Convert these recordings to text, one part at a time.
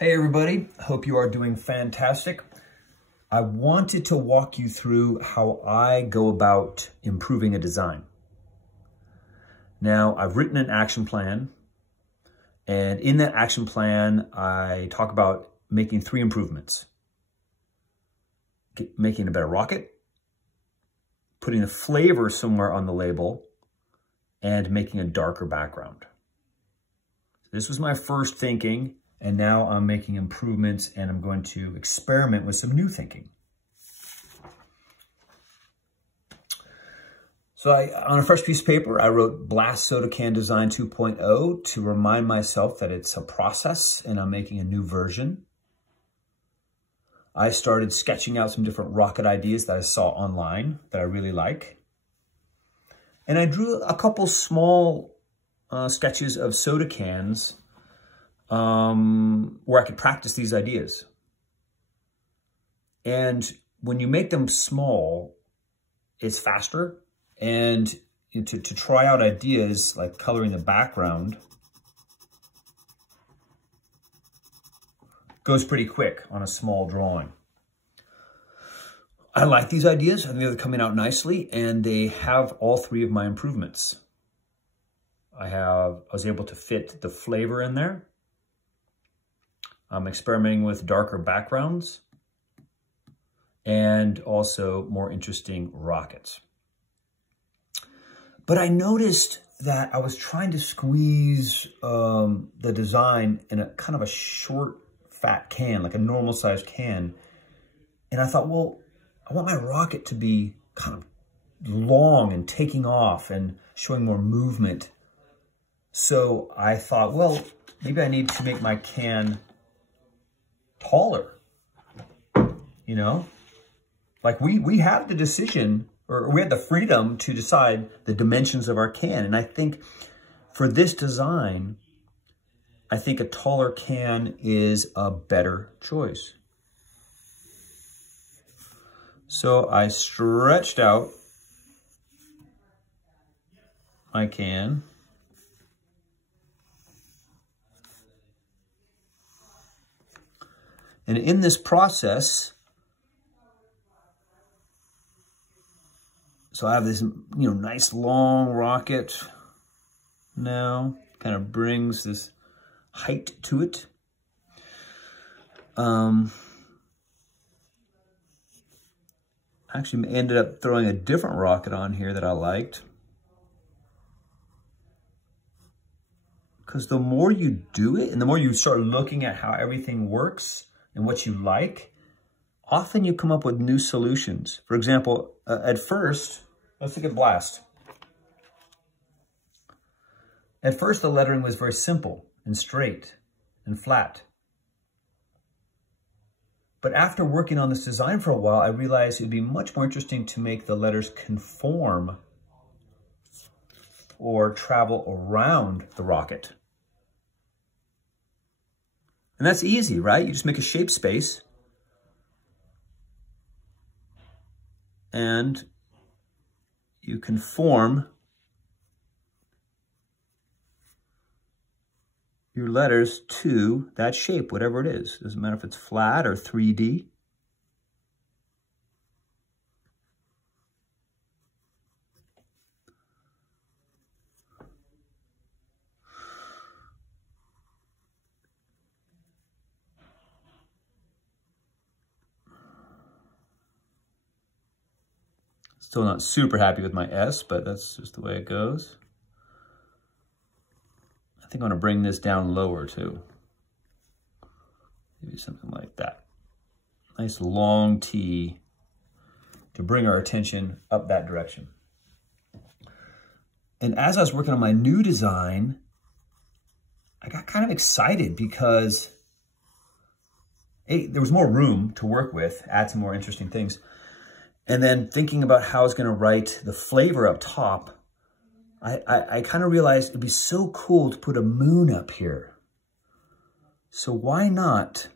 Hey everybody, hope you are doing fantastic. I wanted to walk you through how I go about improving a design. Now, I've written an action plan, and in that action plan, I talk about making 3 improvements. Making a better rocket, putting a flavor somewhere on the label, and making a darker background. This was my first thinking. And now I'm making improvements and I'm going to experiment with some new thinking. So on a fresh piece of paper, I wrote Blast Soda Can Design 2.0 to remind myself that it's a process and I'm making a new version. I started sketching out some different rocket ideas that I saw online that I really like. And I drew a couple small sketches of soda cans where I could practice these ideas. And when you make them small, it's faster. And to try out ideas like coloring the background goes pretty quick on a small drawing. I like these ideas. I think they're coming out nicely, and they have all 3 of my improvements. I was able to fit the flavor in there. I'm experimenting with darker backgrounds and also more interesting rockets. But I noticed that I was trying to squeeze the design in a kind of a short, fat can, like a normal sized can. And I thought, well, I want my rocket to be kind of long and taking off and showing more movement. So I thought, well, maybe I need to make my can taller, you know? Like we have the decision, or we have the freedom to decide the dimensions of our can. And I think for this design, I think a taller can is a better choice. So I stretched out my can. And in this process, so I have this, nice long rocket now, kind of brings this height to it. Actually ended up throwing a different rocket on here that I liked. Because the more you do it, and the more you start looking at how everything works, and what you like, often you come up with new solutions. For example, at first, let's look at Blast. At first, the lettering was very simple and straight and flat. But after working on this design for a while, I realized it would be much more interesting to make the letters conform or travel around the rocket. And that's easy, right? You just make a shape space and you conform your letters to that shape, whatever it is. Doesn't matter if it's flat or 3D. Still not super happy with my S, but that's just the way it goes. I think I'm gonna bring this down lower too. Maybe something like that. Nice long T to bring our attention up that direction. And as I was working on my new design, I got kind of excited because there was more room to work with, add some more interesting things. And then thinking about how I was going to write the flavor up top, I kind of realized it'd be so cool to put a moon up here. So why not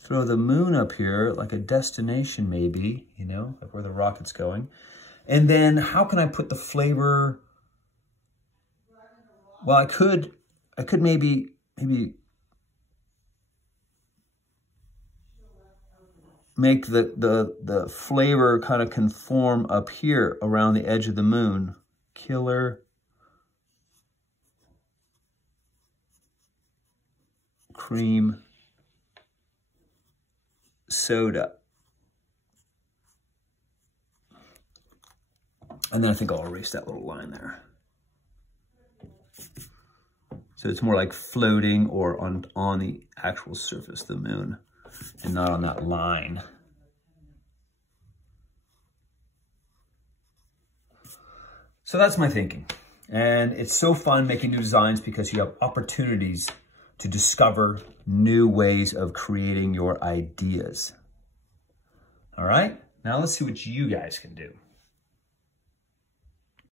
throw the moon up here like a destination maybe, like where the rocket's going. And then how can I put the flavor? Well, I could I could maybe make the flavor kind of conform up here around the edge of the moon. Killer cream soda. And then I think I'll erase that little line there. So it's more like floating or on the actual surface of the moon and not on that line. So that's my thinking. And it's so fun making new designs because you have opportunities to discover new ways of creating your ideas. All right, now let's see what you guys can do.